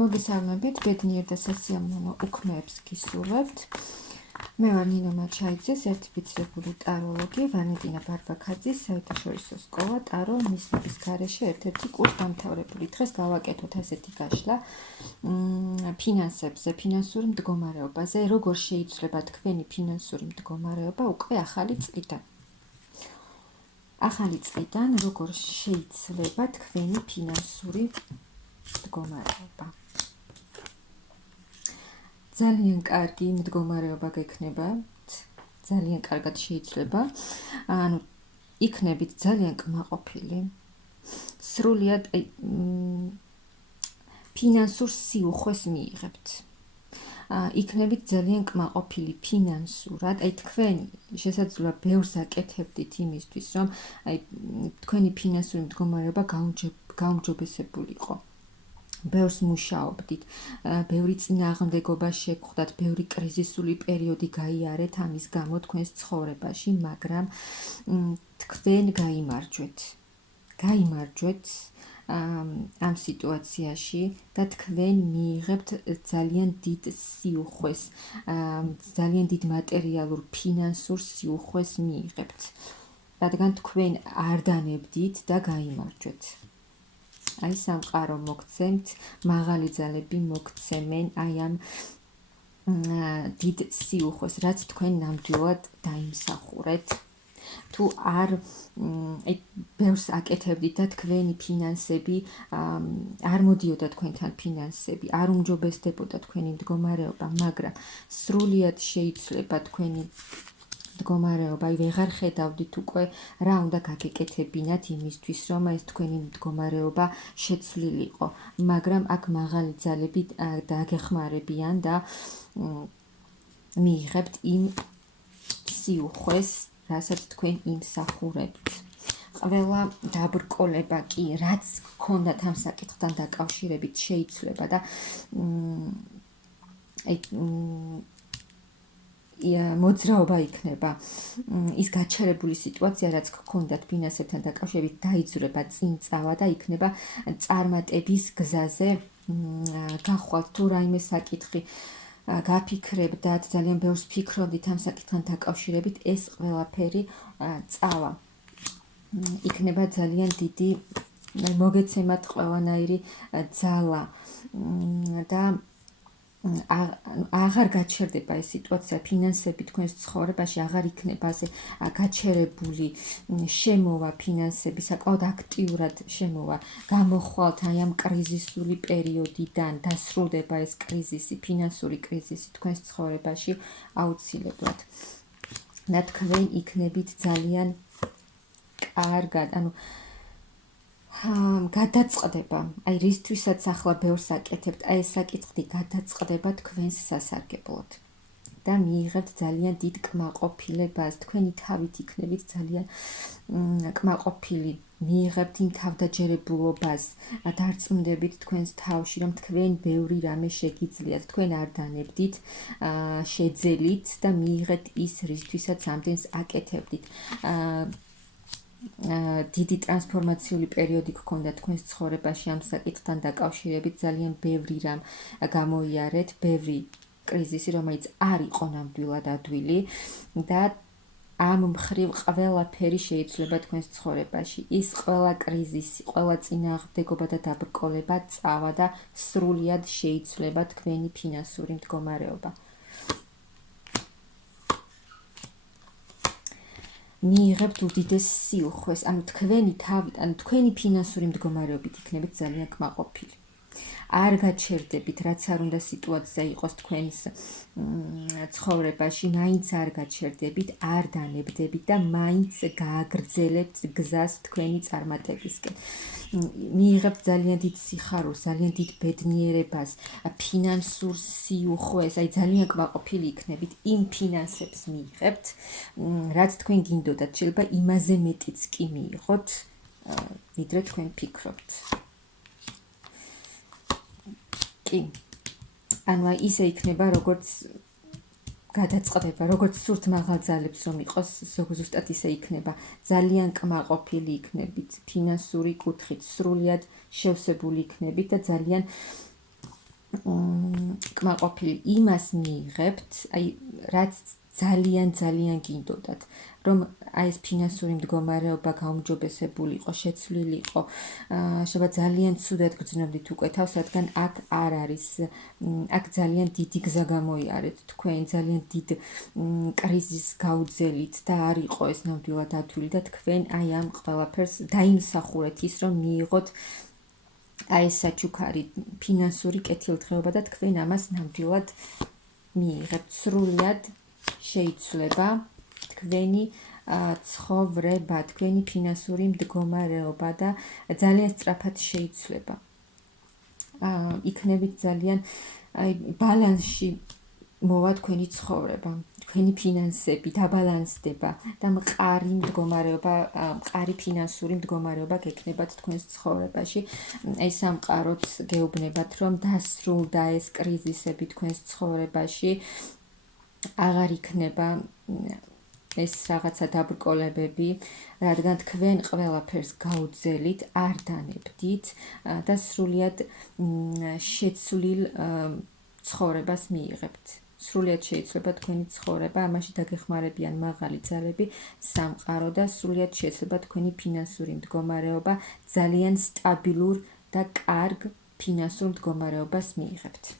მოგესალმებით, ბედნიერ და სასიამოვნო უქმეებს გისურვებთ. მე ვარ ნინო მაჩაიძე, სერტიფიცირებული ტაროლოგი, ვალენტინა ბარბაქაძის საერთაშორისო სკოლა ტარო მისნების გარეშე ერთ-ერთი კურსდამთავრებული. დღეს გავაკეთოთ ასეთი გაშლა ფინანსებზე, ფინანსური მდგომარეობაზე, როგორ შეიცვლება თქვენი ფინანსური მდგომარეობა უკვე ახალი წლიდან. ახალი წლიდან როგორ შეიცვლება თქვენი ფინანსური მდგომარეობა. ძალიან კარგი მდგომარეობა გექნებათ, ძალიან კარგად შეიცვლება, ანუ იქნებით ძალიან კმაყოფილი, სრულიად ფინანსურ სიუხვეს მიიღებთ. იქნებით ძალიან კმაყოფილი ფინანსურად, თქვენ შესაძლოა ბევრს აკეთებდით იმისთვის, რომ თქვენი ფინანსური მდგომარეობა გაუმჯობესებულიყო. ბევრს მუშაობდით, ბევრი წინააღმდეგობა შეგხვდათ, ბევრი კრიზისული პერიოდი გაიარეთ ამის გამო თქვენს ცხოვრებაში, მაგრამ თქვენ გაიმარჯვეთ ამ სიტუაციაში და თქვენ მიიღებთ ძალიან დიდ სიუხვეს, ძალიან დიდ მატერიალურ ფინანსურ სიუხვეს მიიღებთ, რადგან თქვენ არ დანებდით და გაიმარჯვეთ. აი სამყარო მოგცემთ, მაღალი ძალები მოგცემენ აი ამ დიდ სიუხვეს, რაც თქვენ ნამდვილად დაიმსახურეთ. თუ არ ბევრს აკეთებდით და თქვენი ფინანსები არ მოდიოდა თქვენთან ფინანსები, არ უმჯობესდებოდა თქვენი მდგომარეობა, მაგრამ სრულიად შეიცვლება თქვენი მდგომარეობა, ვეღარ ხედავდით უკვე რა უნდა გაგეკეთებინათ იმისთვის, რომ ეს თქვენი მდგომარეობა შეცვლილიყო, მაგრამ აქ მაღალი ძალები დაგეხმარებიან და მიიღებთ იმ სიუხვეს, რასაც თქვენ იმსახურებთ. ყველა დაბრკოლება კი, რაც გქონდათ ამ საკითხთან დაკავშირებით, შეიცვლება და მოძრაობა იქნება. ის გაჩერებული სიტუაცია, რაც გქონდათ ფინანსებთან დაკავშირებით, დაიძვრება, წინ წავა და იქნება წარმატების გზაზე გახვალთ. თუ რაიმე საკითხი გაფიქრებდათ, ძალიან ბევრს ფიქრობდით ამ საკითხთან დაკავშირებით, ეს ყველაფერი წავა. იქნება ძალიან დიდი, მოგეცემათ ყველანაირი ძალა და აღარ გაჩერდება ეს სიტუაცია, ფინანსები თქვენს ცხოვრებაში აღარ იქნება ასე გაჩერებული, შემოვა ფინანსები, საკმაოდ აქტიურად შემოვა, გამოხვალთ აი ამ კრიზისული პერიოდიდან, დასრულდება ეს კრიზისი, ფინანსური კრიზისი თქვენს ცხოვრებაში აუცილებლად. და თქვენ იქნებით ძალიან კარგად, ანუ გადაწყდება, აი რისთვისაც ახლა ბევრს აკეთებთ, აი ეს საკითხი გადაწყდება თქვენს სასარგებლოდ და მიიღებთ ძალიან დიდ კმაყოფილებას, თქვენი თავით იქნებით ძალიან კმაყოფილი, მიიღებთ იმ თავდაჯერებულობას, დარწმუნდებით თქვენს თავში, რომ თქვენ ბევრი რამე შეგიძლიათ, თქვენ არ დანებდით, შეძელით და მიიღეთ ის, რისთვისაც ამდენს აკეთებდით. დიდი ტრანსფორმაციული პერიოდი გქონდა თქვენს ცხოვრებაში ამ საკითხთან დაკავშირებით, ძალიან ბევრი რამ გამოიარეთ, ბევრი კრიზისი, რომელიც არ იყო ნამდვილად ადვილი და ამ მხრივ ყველაფერი შეიცვლება თქვენს ცხოვრებაში. ის ყველა კრიზისი, ყველა წინააღმდეგობა და დაბრკოლება წავა და სრულიად შეიცვლება თქვენი ფინანსური მდგომარეობა. მიიღებთ უდიდეს სიუხვეს, ანუ თქვენი თავით, ანუ თქვენი ფინანსური მდგომარეობით იქნებით ძალიან კმაყოფილი. არ გაჩერდებით, რაც არ უნდა სიტუაცია იყოს თქვენს ცხოვრებაში, მაინც არ გაჩერდებით, არ დანებდებით და მაინც გააგრძელებთ გზას თქვენი წარმატებისკენ. მიიღებთ ძალიან დიდ სიხარულს, ძალიან დიდ ბედნიერებას, ფინანსურ სიუხვეს, აი ძალიან კმაყოფილი იქნებით, იმ ფინანსებს მიიღებთ, რაც თქვენ გინდოდათ, შეიძლება იმაზე მეტიც კი მიიღოთ, ვიდრე თქვენ ფიქრობთ. ანუ ისე იქნება, როგორც გადაწყდება, როგორც სურთ მაღალ ძალებს რომ იყოს, ზუსტად ისე იქნება. ძალიან კმაყოფილი იქნებით, ფინანსური კუთხით სრულიად შევსებული იქნებით და ძალიან კმაყოფილი იმას მიიღებთ, აი რაც ძალიან გინდოდათ, რომ აი ეს ფინანსური მდგომარეობა გაუმჯობესებული იყო, შეცვლილი იყო, შეიძლება ძალიან ცუდად გრძნობდით უკვე თავს, რადგან აქ არ არის, აქ ძალიან დიდი გზა გამოიარეთ თქვენ, ძალიან დიდ კრიზისს გაუძელით და არ იყო ეს ნამდვილად ადვილი და თქვენ აი ამ ყველაფერს დაიმსახურეთ ის, რომ მიიღოთ აი ეს საჩუქარი ფინანსური კეთილდღეობა და თქვენ ამას ნამდვილად მიიღებთ. სრულიად შეიცვლება თქვენი ცხოვრება, თქვენი ფინანსური მდგომარეობა და ძალიან სწრაფად შეიცვლება. იქნებით ძალიან ბალანსში მოვა თქვენი ცხოვრება, თქვენი ფინანსები დაბალანსდება და მყარი მდგომარეობა, მყარი ფინანსური მდგომარეობა გექნებათ თქვენს ცხოვრებაში. ეს სამყაროც გეუბნებათ, რომ დასრულდა ეს კრიზისები თქვენს ცხოვრებაში, აღარ იქნება ეს რაღაცა დაბრკოლებები, რადგან თქვენ ყველაფერს გაუძელით, არ დანებდით და სრულიად შეცვლილ ცხოვრებას მიიღებთ. სრულიად შეიცვლება თქვენი ცხოვრება, ამაში დაგეხმარებიან მაღალი ძალები, სამყარო და სრულიად შეიცვლება თქვენი ფინანსური მდგომარეობა, ძალიან სტაბილურ და კარგ ფინანსურ მდგომარეობას მიიღებთ.